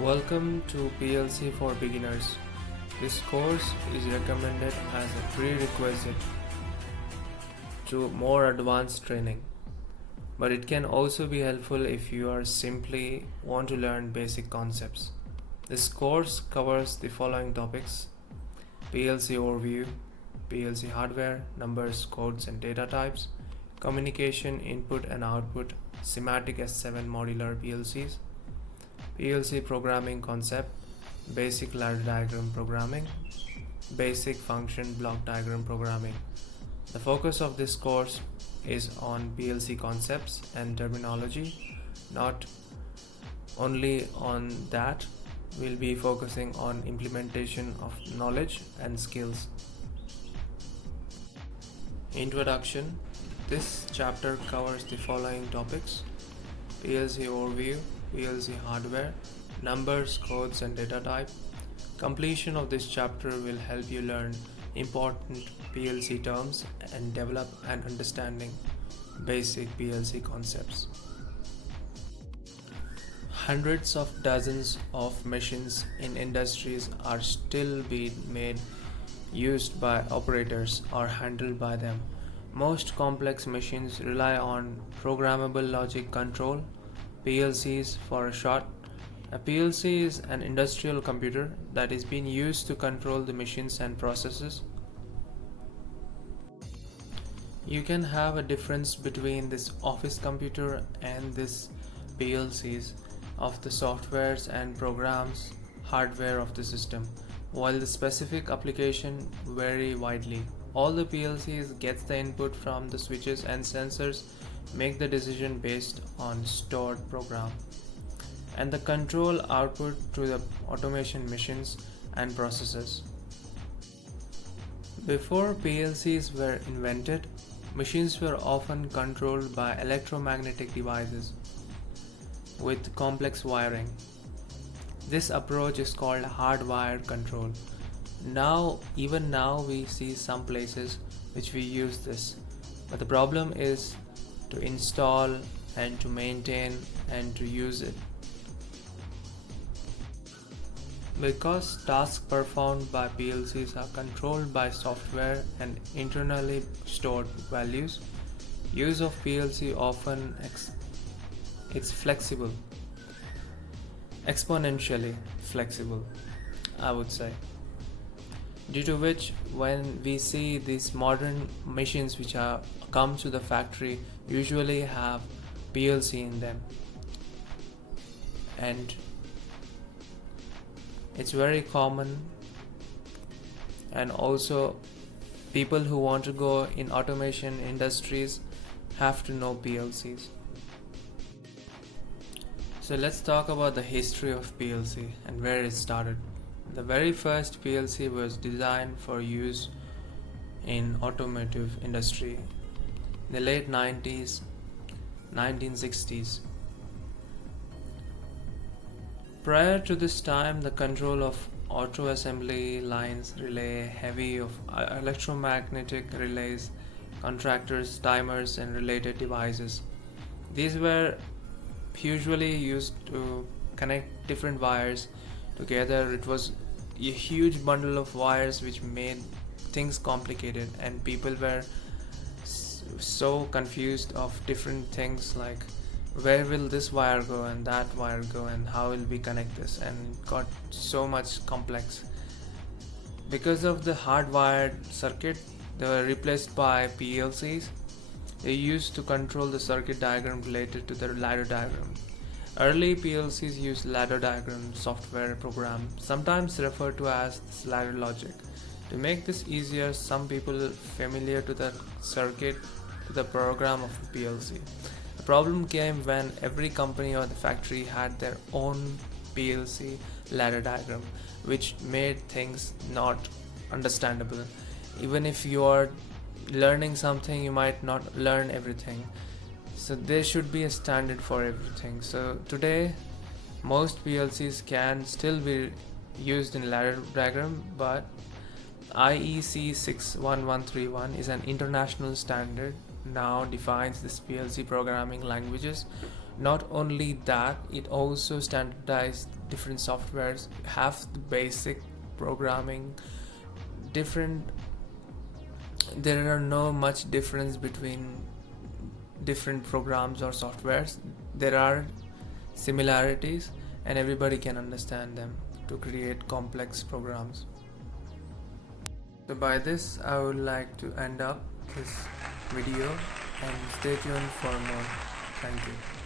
Welcome to PLC for Beginners. This course is recommended as a prerequisite to more advanced training, but it can also be helpful if you are simply want to learn basic concepts. This course covers the following topics: PLC overview, PLC hardware, numbers, codes and data types, communication input and output, SIMATIC S7 modular PLCs, PLC programming concept, basic ladder diagram programming, basic function block diagram programming. The focus of this course is on PLC concepts and terminology. Not only on that, we'll be focusing on implementation of knowledge and skills. Introduction. This chapter covers the following topics: PLC overview, PLC hardware, numbers, codes and data type. Completion of this chapter will help you learn important PLC terms and develop an understanding basic PLC concepts. Hundreds of dozens of machines in industries are still being made, used by operators or handled by them. Most complex machines rely on programmable logic control, PLCs for short. A PLC is an industrial computer that is being used to control the machines and processes. You can have a difference between this office computer and this PLCs of the softwares and programs hardware of the system, while the specific application vary widely. All the PLCs gets the input from the switches and sensors, make the decision based on stored program, and the control output to the automation machines and processes. Before PLCs were invented, machines were often controlled by electromagnetic devices with complex wiring. This approach is called hardwired control. Even now we see some places which we use this, but the problem is to install and to maintain and to use it. Because tasks performed by PLCs are controlled by software and internally stored values, use of PLC often it's flexible, exponentially flexible, I would say. Due to which, when we see these modern machines which are come to the factory, usually have PLC in them, and it's very common. And also, people who want to go in automation industries have to know PLCs. So let's talk about the history of PLC and where it started. The very first PLC was designed for use in automotive industry in the late 1960s. Prior to this time, the control of auto assembly lines rely heavy of electromagnetic relays, contractors, timers and related devices. These were usually used to connect different wires together. It was a huge bundle of wires which made things complicated, and people were so confused of different things, like where will this wire go and that wire go and how will we connect this, and got so much complex. Because of the hardwired circuit, they were replaced by PLCs. They used to control the circuit diagram related to the ladder diagram. Early PLCs used ladder diagram software program, sometimes referred to as ladder logic. To make this easier, some people familiar to the circuit to the program of PLC. The problem came when every company or the factory had their own PLC ladder diagram, which made things not understandable. Even if you are learning something, you might not learn everything. So there should be a standard for everything. So today, most PLCs can still be used in ladder diagram, but IEC 61131 is an international standard now defines this PLC programming languages. Not only that, it also standardized different softwares have the basic programming different. There are no much difference between different programs or softwares. There are similarities, and everybody can understand them to create complex programs. So by this I would like to end up this video, and stay tuned for more. Thank you.